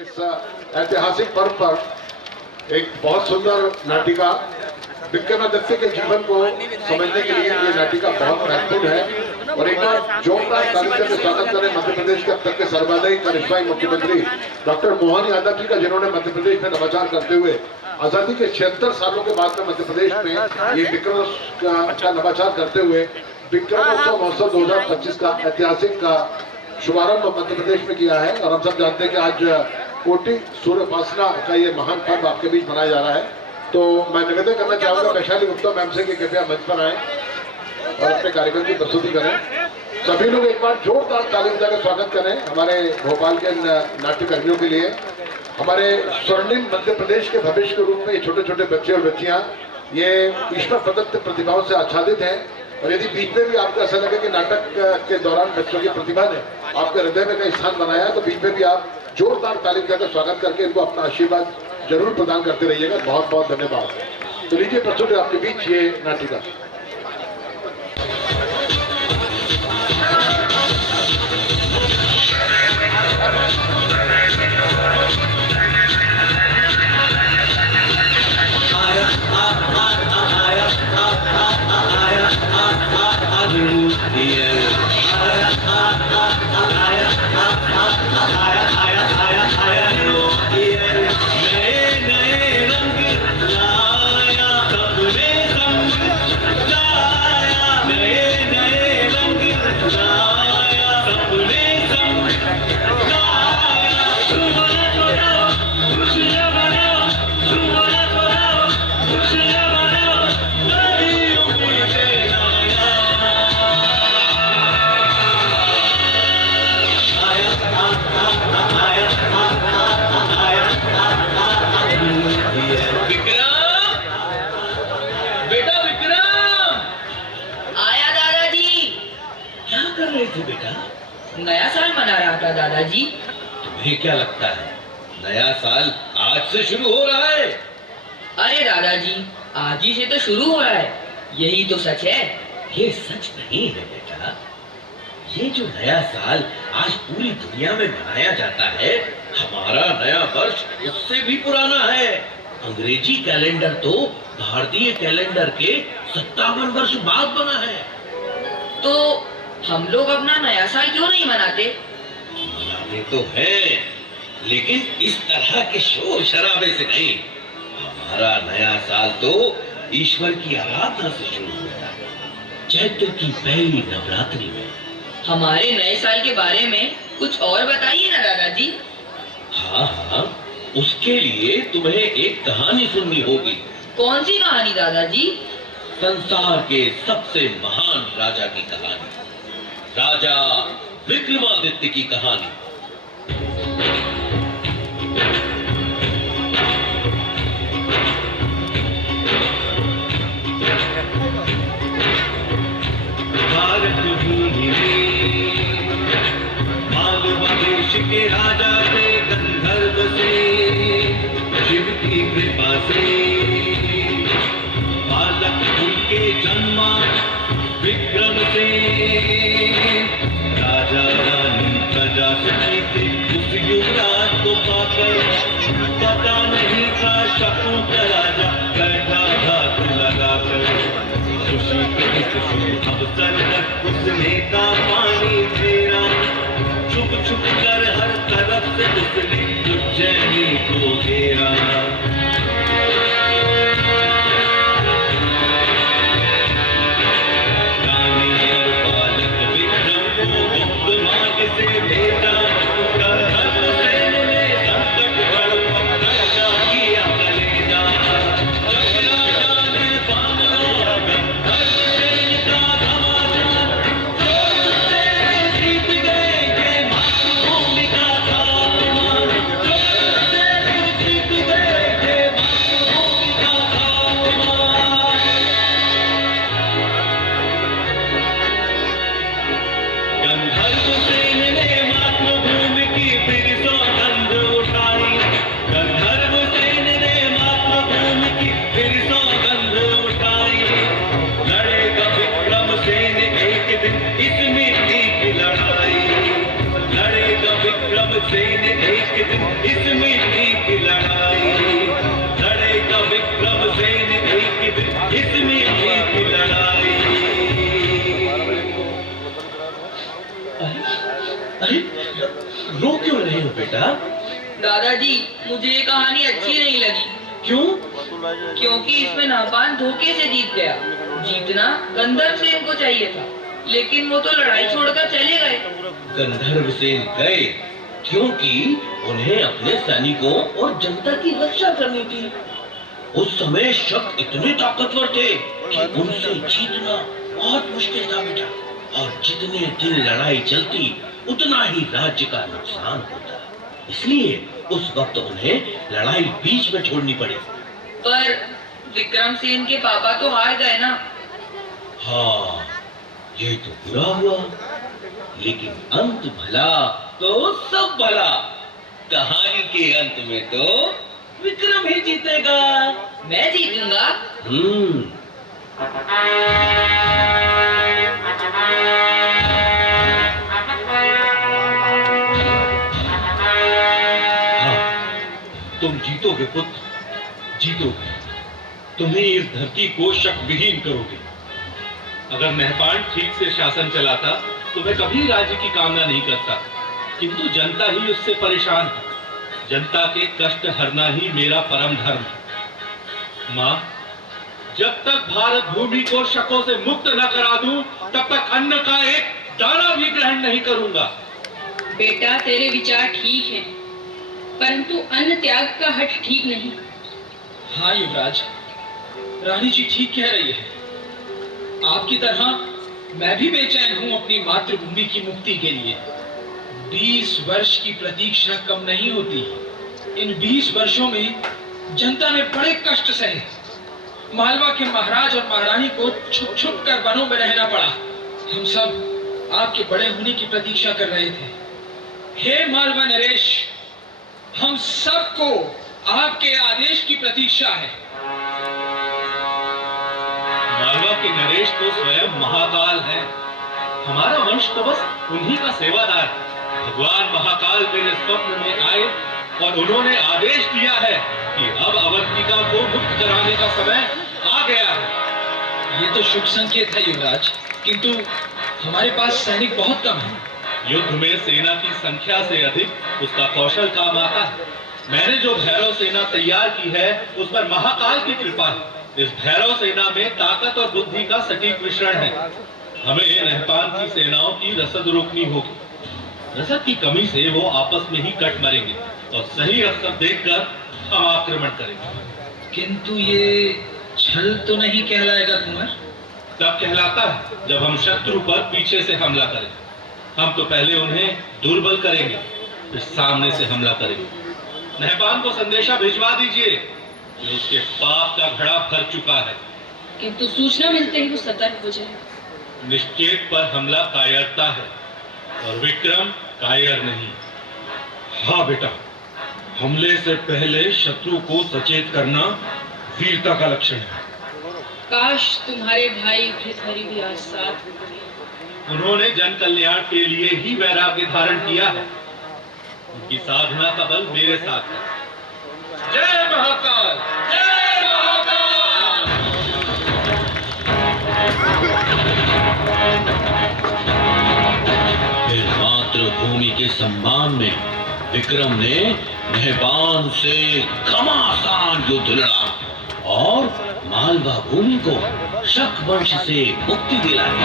इस ऐतिहासिक पर्व पर एक बहुत सुंदर नाटिका विक्रमादित्य के जीवन को समझने के लिए ये नाटिका बहुत महत्वपूर्ण है। और एक बार जोरदार तालियों से स्वागत करें मध्य प्रदेश के अब तक के सर्वाधिक करिश्माई मुख्यमंत्री डॉक्टर मोहन यादव जी का, जिन्होंने मध्य प्रदेश में नवाचार करते हुए आजादी के 76 सालों के बाद में मध्य प्रदेश में ये विक्रम का नवाचार करते हुए विक्रमोत्सव महोत्सव 2025 का ऐतिहासिक का शुभारंभ मध्य प्रदेश में किया है। और हम सब जानते हैं कि आज कोटि सूर्य उपासना का ये महान पर्व आपके बीच मनाया जा रहा है। तो मैं निवेदन करना चाहूंगा वैशाली गुप्ता मैम से कि कृपया मंच पर आए और अपने कार्यक्रम की प्रस्तुति करें। सभी लोग एक बार जोरदार ताली बजाकर स्वागत करें हमारे भोपाल के नाट्यकर्मियों के लिए। हमारे स्वर्णिम मध्य प्रदेश के भविष्य के रूप में ये छोटे छोटे बच्चे और बच्चियां ये ईश्वर प्रदत्त प्रतिभाओं से आच्छादित हैं। और यदि बीच में भी आपको ऐसा लगे कि नाटक के दौरान बच्चों की प्रतिभा ने आपके हृदय में कहीं स्थान बनाया है, तो बीच में भी आप जोरदार ताली बजाकर स्वागत करके इनको अपना आशीर्वाद जरूर प्रदान करते रहिएगा। बहुत बहुत धन्यवाद। तो लीजिए प्रस्तुत है आपके बीच ये नाटिका। बेटा नया साल मना रहा था दादाजी। तुम्हें क्या लगता है नया साल आज से शुरू हो रहा है? अरे दादाजी, आज ही से तो शुरू हो रहा है, यही तो सच है। ये सच नहीं है बेटा। ये जो नया साल आज पूरी दुनिया में मनाया जाता है, हमारा नया वर्ष उससे भी पुराना है। अंग्रेजी कैलेंडर तो भारतीय कैलेंडर के 57 वर्ष बाद बना है। तो हम लोग अपना नया साल क्यों नहीं मनाते? मनाते तो हैं, लेकिन इस तरह के शोर शराबे से नहीं। हमारा नया साल तो ईश्वर की आराधना से शुरू होता है, चैत्र की पहली नवरात्रि में। हमारे नए साल के बारे में कुछ और बताइए ना दादाजी। हाँ हाँ, उसके लिए तुम्हें एक कहानी सुननी होगी। कौन सी कहानी दादाजी? संसार के सबसे महान राजा की कहानी, राजा विक्रमादित्य की कहानी। भारत भूमि में मालवा देश के राजा थे, गंधर्व से शिव की कृपा से बालक उनके जन्मा विक्रम से। राजा रानी प्रजा सुखी थे उस युवराज को पाकर, पता नहीं था शकों का राजा बैठा हाथ लगाकर। खुशी के इस शुभ अवसर पर उसने का पानी फेरा, छुप छुप कर हर तरफ से उसने उज्जैनी को घेरा। बेटा? दादाजी, मुझे ये कहानी अच्छी नहीं लगी। क्यों? क्योंकि इसमें नहपान धोखे से जीत गया। जीतना गंधर्वसेन को चाहिए था, लेकिन वो तो लड़ाई छोड़कर चले गए। गंधर्वसेन गए क्योंकि उन्हें अपने सैनिकों और जनता की रक्षा करनी थी। उस समय शक इतने ताकतवर थे कि उनसे जीतना बहुत मुश्किल था बेटा। और जितने दिन लड़ाई चलती उतना ही राज्य का नुकसान होता। इसलिए उस वक्त उन्हें लड़ाई बीच में छोड़नी पड़ी। पर विक्रमसेन के पापा तो हार गए ना। हाँ, ये तो बुरा हुआ, लेकिन अंत भला तो सब भला। कहानी के अंत में तो विक्रम ही जीतेगा। मैं जीतूंगा। तुम जीतोगे पुत्र, जीतोगे। तुम्हें इस धरती को शक विहीन करोगे। अगर नहपान ठीक से शासन चलाता तो मैं कभी राज्य की कामना नहीं करता, किंतु जनता ही उससे परेशान है। जनता के कष्ट हरना ही मेरा परम धर्म है। माँ, जब तक भारत भूमि को शकों से मुक्त न करा दूं, तब तक अन्न का एक दाना भी ग्रहण नहीं करूंगा। बेटा, तेरे विचार ठीक हैं, परंतु अन्न त्याग का हठ ठीक नहीं। हाँ युवराज, रानी जी ठीक कह रही है। आपकी तरह मैं भी बेचैन हूं अपनी मातृभूमि की मुक्ति के लिए। 20 वर्ष की प्रतीक्षा कम नहीं होती। इन 20 वर्षों में जनता ने बड़े कष्ट सहे। मालवा के महाराज और महारानी को छुप छुप कर वनों में रहना पड़ा। हम सब आपके बड़े होने की प्रतीक्षा कर रहे थे। हे मालवा नरेश, हम सबको आपके आदेश की प्रतीक्षा है। मालवा के नरेश तो स्वयं महाकाल है। हमारा वंश तो बस उन्हीं का सेवादार है। भगवान महाकाल मेरे स्वप्न में आए और उन्होंने आदेश दिया है कि अब अवंतिका को मुक्त कराने का समय आ गया है। ये तो शुभ संकेत है युवराज, किंतु हमारे पास सैनिक बहुत कम है। युद्ध में सेना की संख्या से अधिक उसका कौशल काम आता है। मैंने जो भैरव सेना तैयार की है उस पर महाकाल की कृपा है। इस भैरव सेना में ताकत और बुद्धि का सटीक मिश्रण है। हमें नहपान की सेनाओं की रसद रोकनी होगी। रसद की कमी से वो आपस में ही कट मरेंगे और सही अवसर देखकर हम आक्रमण करेंगे। किंतु ये छल तो नहीं कहलाएगा कुंवर? तब कहलाता है जब हम शत्रु पर पीछे से हमला करें। हम तो पहले उन्हें दुर्बल करेंगे, फिर सामने से हमला करेंगे। नहपान को संदेशा भिजवा दीजिए कि उसके पाप का घड़ा भर चुका है। किंतु सूचना मिलते ही वो सतर्क हो जाए। निश्चेत पर हमला कायरता है और विक्रम कायर नहीं। हाँ बेटा, हमले से पहले शत्रु को सचेत करना वीरता का लक्षण है। काश तुम्हारे भाई भृतहरि भी आज साथ होते। उन्होंने जन कल्याण के लिए ही वैराग्य धारण किया है। उनकी साधना का बल मेरे साथ है। जय महाकाल, जय महाकाल। फिर मातृभूमि के सम्मान में विक्रम ने नहपान से घमासान युद्ध लड़ा और मालवा भूमि को शक वंश से मुक्ति दिलाई।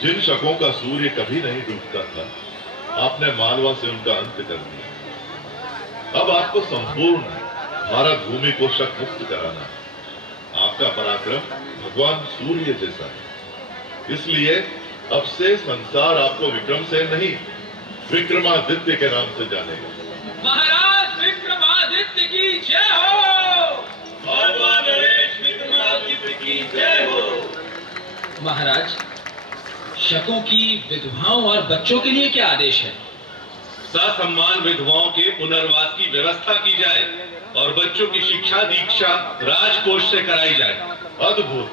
जिन शकों का सूर्य कभी नहीं डूबता था, आपने मालवा से उनका अंत कर दिया। अब आपको संपूर्ण भारत भूमि को शक मुक्त कराना है। आपका पराक्रम भगवान सूर्य जैसा है, इसलिए अब से संसार आपको विक्रमसेन नहीं, विक्रमादित्य के नाम से जानेगा। महाराज विक्रमादित्य की जय हो। मालवा नरेश विक्रमादित्य शिव की जय हो। महाराज, शकों की विधवाओं और बच्चों के लिए क्या आदेश है? ससम्मान विधवाओं के पुनर्वास की व्यवस्था की जाए और बच्चों की शिक्षा दीक्षा राजकोष से कराई जाए। अद्भुत,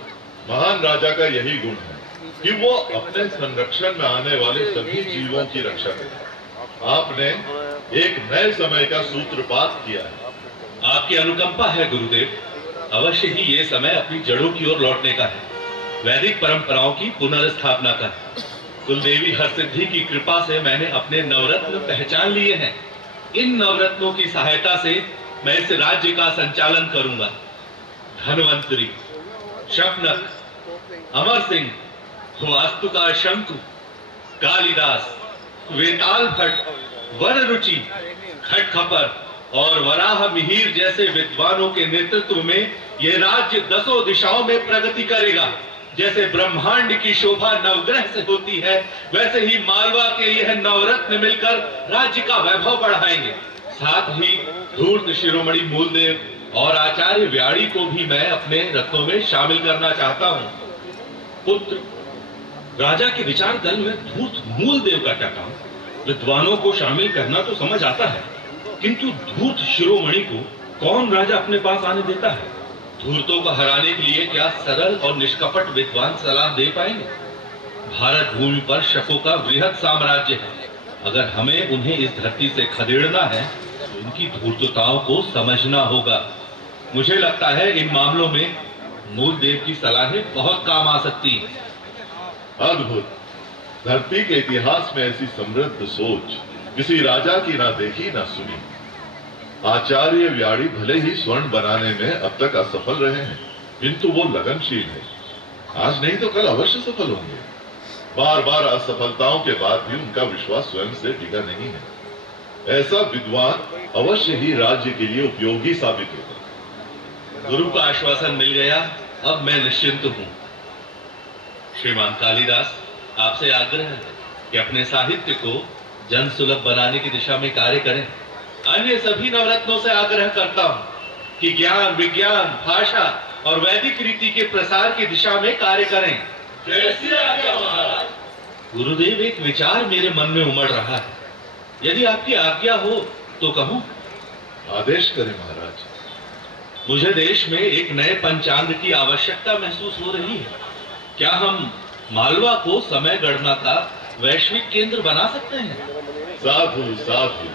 महान राजा का यही गुण है कि वो अपने संरक्षण में आने वाले सभी जीवों की रक्षा करे। आपने एक नए समय का सूत्रपात किया है। आपकी अनुकंपा है गुरुदेव। अवश्य ही ये समय अपनी जड़ों की ओर लौटने का है, वैदिक परंपराओं की पुनर्स्थापना का। कुलदेवी हरसिद्धि की कृपा से मैंने अपने नवरत्न पहचान लिए हैं। इन नवरत्नों की सहायता से मैं इस राज्य का संचालन करूंगा। धनवंतरी, शपनक, अमर सिंह, वास्तु का शंकु, कालिदास, वेताल भट्ट, वर रुचि, खटखपर और वराह मिहिर जैसे विद्वानों के नेतृत्व में यह राज्य 10 दिशाओं में प्रगति करेगा। जैसे ब्रह्मांड की शोभा नवग्रह से होती है, वैसे ही मालवा के यह नवरत्न मिलकर राज्य का वैभव बढ़ाएंगे। साथ ही धूर्त शिरोमणि मूलदेव और आचार्य व्याड़ी को भी मैं अपने रत्नों में शामिल करना चाहता हूँ। पुत्र, राजा के विचार दल में धूर्त मूलदेव का क्या काम? विद्वानों को शामिल करना तो समझ आता है, किंतु धूर्त शिरोमणि को कौन राजा अपने पास आने देता है? धूर्तों को हराने के लिए क्या सरल और निष्कपट विद्वान सलाह दे पाएंगे? भारत भूमि पर शकों का वृहद साम्राज्य है। अगर हमें उन्हें इस धरती से खदेड़ना है तो इनकी धूर्तताओं को समझना होगा। मुझे लगता है इन मामलों में मूलदेव की सलाहें बहुत काम आ सकती हैं। अद्भुत, धरती के इतिहास में ऐसी समृद्ध सोच किसी राजा की ना देखी ना सुनी। आचार्य व्याड़ी भले ही स्वर्ण बनाने में अब तक असफल रहे हैं, किंतु वो लगनशील है। आज नहीं तो कल अवश्य सफल होंगे। बार बार असफलताओं के बाद भी उनका विश्वास स्वयं से डिगा नहीं है। ऐसा विद्वान अवश्य ही राज्य के लिए उपयोगी साबित होगा। गुरु का आश्वासन मिल गया, अब मैं निश्चिंत हूँ। श्रीमान कालिदास, आपसे आग्रह है कि अपने साहित्य को जन सुलभ बनाने की दिशा में कार्य करें। अन्य सभी नवरत्नों से आग्रह करता हूँ कि ज्ञान, विज्ञान, भाषा और वैदिक रीति के प्रसार की दिशा में कार्य करें। जैसी आज्ञा महाराज। गुरुदेव, एक विचार मेरे मन में उमड़ रहा है। यदि आपकी आज्ञा हो तो कहूँ? आदेश करें महाराज। मुझे देश में एक नए पंचांग की आवश्यकता महसूस हो रही है। क्या हम मालवा को समय गणना का वैश्विक केंद्र बना सकते हैं? साधु साधु,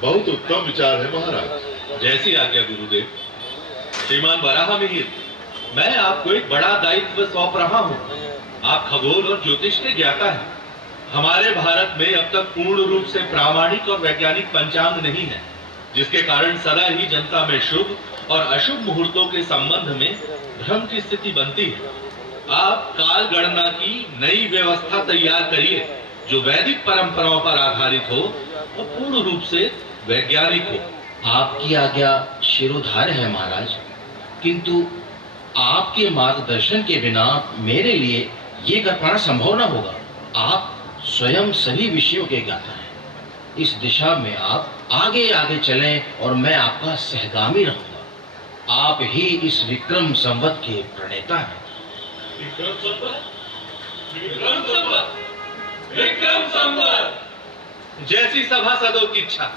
बहुत उत्तम विचार है महाराज। जैसी आज्ञा गुरुदेव। श्रीमान वराह मिहिर, मैं आपको एक बड़ा दायित्व सौंप रहा हूँ। आप खगोल और ज्योतिष के ज्ञाता हैं। हमारे भारत में अब तक पूर्ण रूप से प्रामाणिक और वैज्ञानिक पंचांग नहीं है, जिसके कारण सदा ही जनता में शुभ और अशुभ मुहूर्तों के संबंध में भ्रम की स्थिति बनती है। आप काल गणना की नई व्यवस्था तैयार करिए जो वैदिक परंपराओं पर आधारित हो और पूर्ण रूप से वैज्ञानिक हो। आपकी आज्ञा शिरोधार्य है महाराज, किंतु आपके मार्गदर्शन के बिना मेरे लिए ये कर पाना संभव न होगा। आप स्वयं सभी विषयों के ज्ञाता हैं। इस दिशा में आप आगे आगे चलें और मैं आपका सहगामी रहूंगा। आप ही इस विक्रम संवत के प्रणेता हैं। विक्रम संवत, विक्रम संवत, विक्रम संवत। जैसी सभासदों की इच्छा।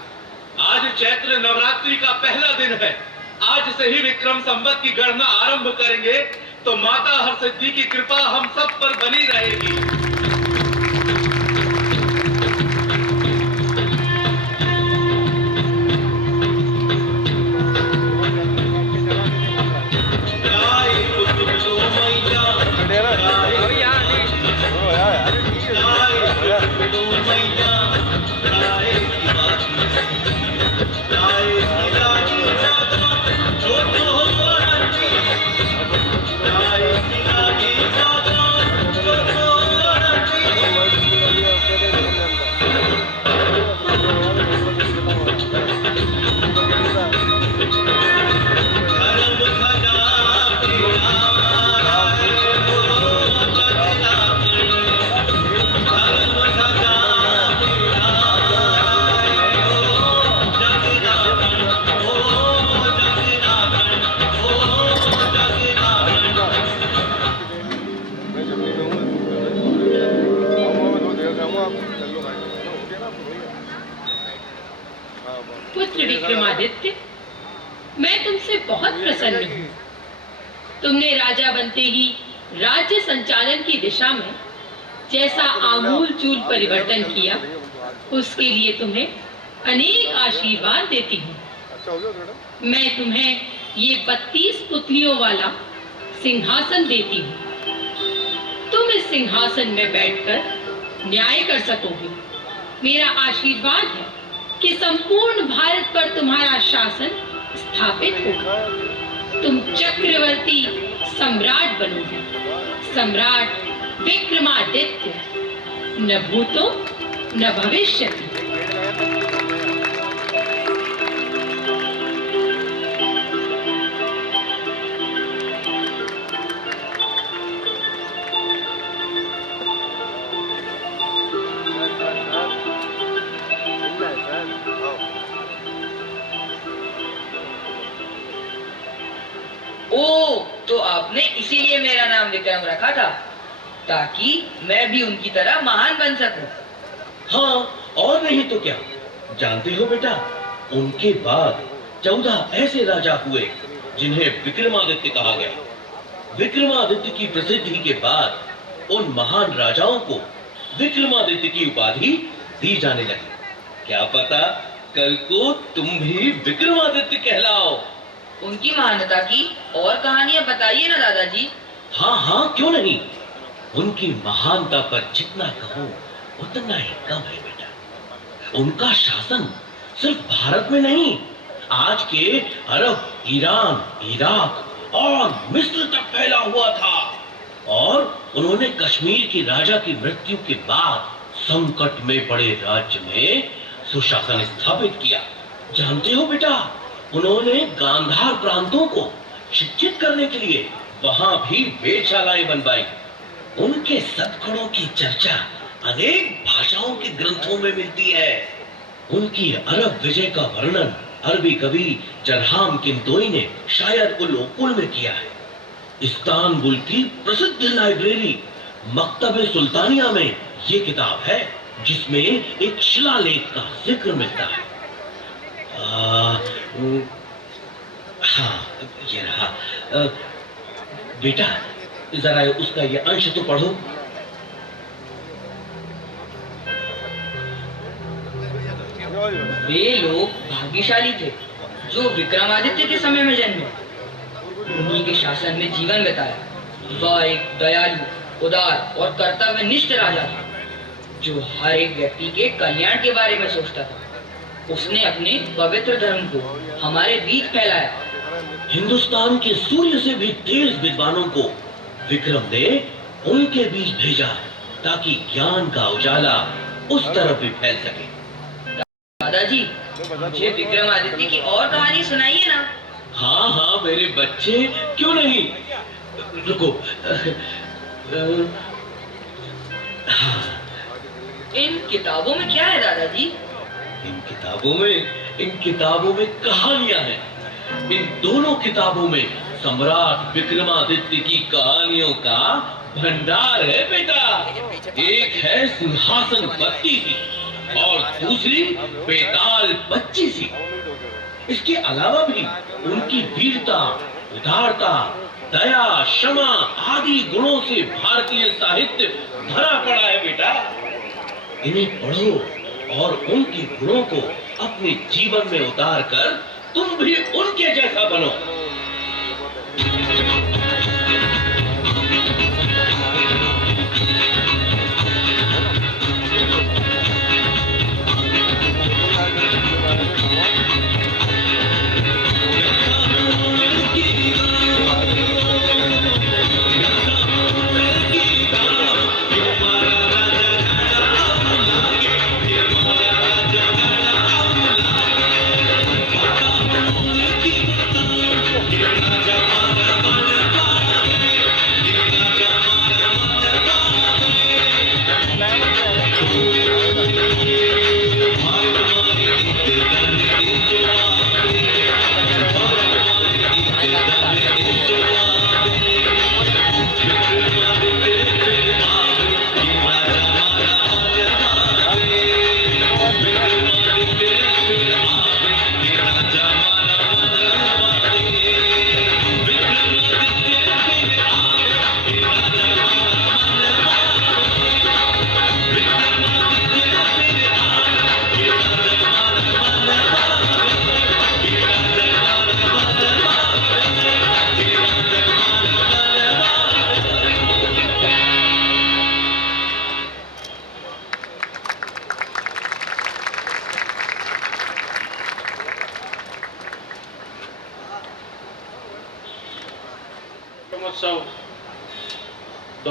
आज चैत्र नवरात्रि का पहला दिन है। आज से ही विक्रम संवत की गणना आरंभ करेंगे तो माता हरसिद्धि की कृपा हम सब पर बनी रहेगी। विक्रमादित्य, मैं तुमसे बहुत प्रसन्न हूँ। तुमने राजा बनते ही राज्य संचालन की दिशा में जैसा आमूल चूल परिवर्तन किया, उसके लिए तुम्हें अनेक आशीर्वाद देती हूँ। मैं तुम्हें ये 32 पुतलियों वाला सिंहासन देती हूँ। तुम इस सिंहासन में बैठकर न्याय कर सकोगे। मेरा आशीर्वाद है कि संपूर्ण भारत पर तुम्हारा शासन स्थापित होगा। तुम चक्रवर्ती सम्राट बनोगे, सम्राट विक्रमादित्य, न भूतो न भविष्यति। ओ, तो आपने इसीलिए मेरा नाम विक्रम रखा था, ताकि मैं भी उनकी तरह महान बन सकूं। हाँ, और नहीं तो क्या। जानते हो बेटा, उनके बाद 14 ऐसे राजा हुए जिन्हें विक्रमादित्य कहा गया। विक्रमादित्य की प्रसिद्धि के बाद उन महान राजाओं को विक्रमादित्य की उपाधि दी जाने लगी। क्या पता कल को तुम भी विक्रमादित्य कहलाओ। उनकी महानता की और कहानियां बताइए ना दादाजी। हाँ हाँ, क्यों नहीं। उनकी महानता पर जितना कहो उतना ही कम है बेटा। उनका शासन सिर्फ भारत में नहीं, आज के अरब, ईरान, इराक और मिस्र तक फैला हुआ था। और उन्होंने कश्मीर के राजा की मृत्यु के बाद संकट में पड़े राज्य में सुशासन स्थापित किया। जानते हो बेटा, उन्होंने गांधार प्रांतों को शिक्षित करने के लिए वहां भी वेधशालाएं बनवाई। उनके सद्गुणों की चर्चा अनेक भाषाओं के ग्रंथों में मिलती है। उनकी अरब विजय का वर्णन अरबी कवि जरहाम किंतोई ने शायद उल-उकुल में किया है। इस्तांबुल की प्रसिद्ध लाइब्रेरी मकतबे सुल्तानिया में ये किताब है, जिसमें एक शिलालेख का जिक्र मिलता है। हाँ, ये रहा। बेटा, जरा उसका ये अंश तो पढ़ो। वे लोग भाग्यशाली थे जो विक्रमादित्य के समय में जन्मे, उन्हीं के शासन में जीवन बिताया। वह एक दयालु, उदार और कर्तव्यनिष्ठ राजा था, जो हर एक व्यक्ति के कल्याण के बारे में सोचता था। उसने अपने पवित्र धर्म को हमारे बीच फैलाया। हिंदुस्तान के सूर्य से भी तेज विद्वानों को विक्रम ने उनके बीच भेजा, ताकि ज्ञान का उजाला उस तरफ भी फैल सके। दादाजी, मुझे विक्रमादित्य की और कहानी सुनाइए ना। हाँ हाँ मेरे बच्चे, क्यों नहीं। रुको। हाँ। इन किताबों में क्या है दादाजी? इन किताबों में कहानियां हैं। इन दोनों किताबों में सम्राट विक्रमादित्य की कहानियों का भंडार है बेटा। एक है सिंहासन 32 और दूसरी बेताल 25। इसके अलावा भी उनकी वीरता, उदारता, दया, क्षमा आदि गुणों से भारतीय साहित्य भरा पड़ा है बेटा। इन्हें पढ़ो और उनके गुणों को अपने जीवन में उतार कर तुम भी उनके जैसा बनो। राजा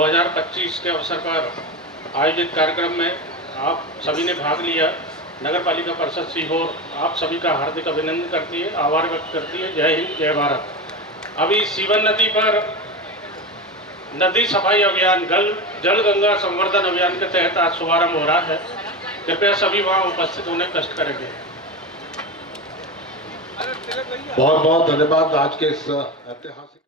2025 के अवसर पर आयोजित कार्यक्रम में आप सभी ने भाग लिया। नगर पालिका परिषद सीहोर आप सभी का हार्दिक अभिनंदन करती है, आभार व्यक्त करती है। जय हिंद, जय भारत। अभी सीवन नदी पर नदी सफाई अभियान जल गंगा संवर्धन अभियान के तहत आज शुभारंभ हो रहा है। कृपया सभी वहां उपस्थित होने कष्ट करेंगे। बहुत बहुत धन्यवाद आज के इस ऐतिहासिक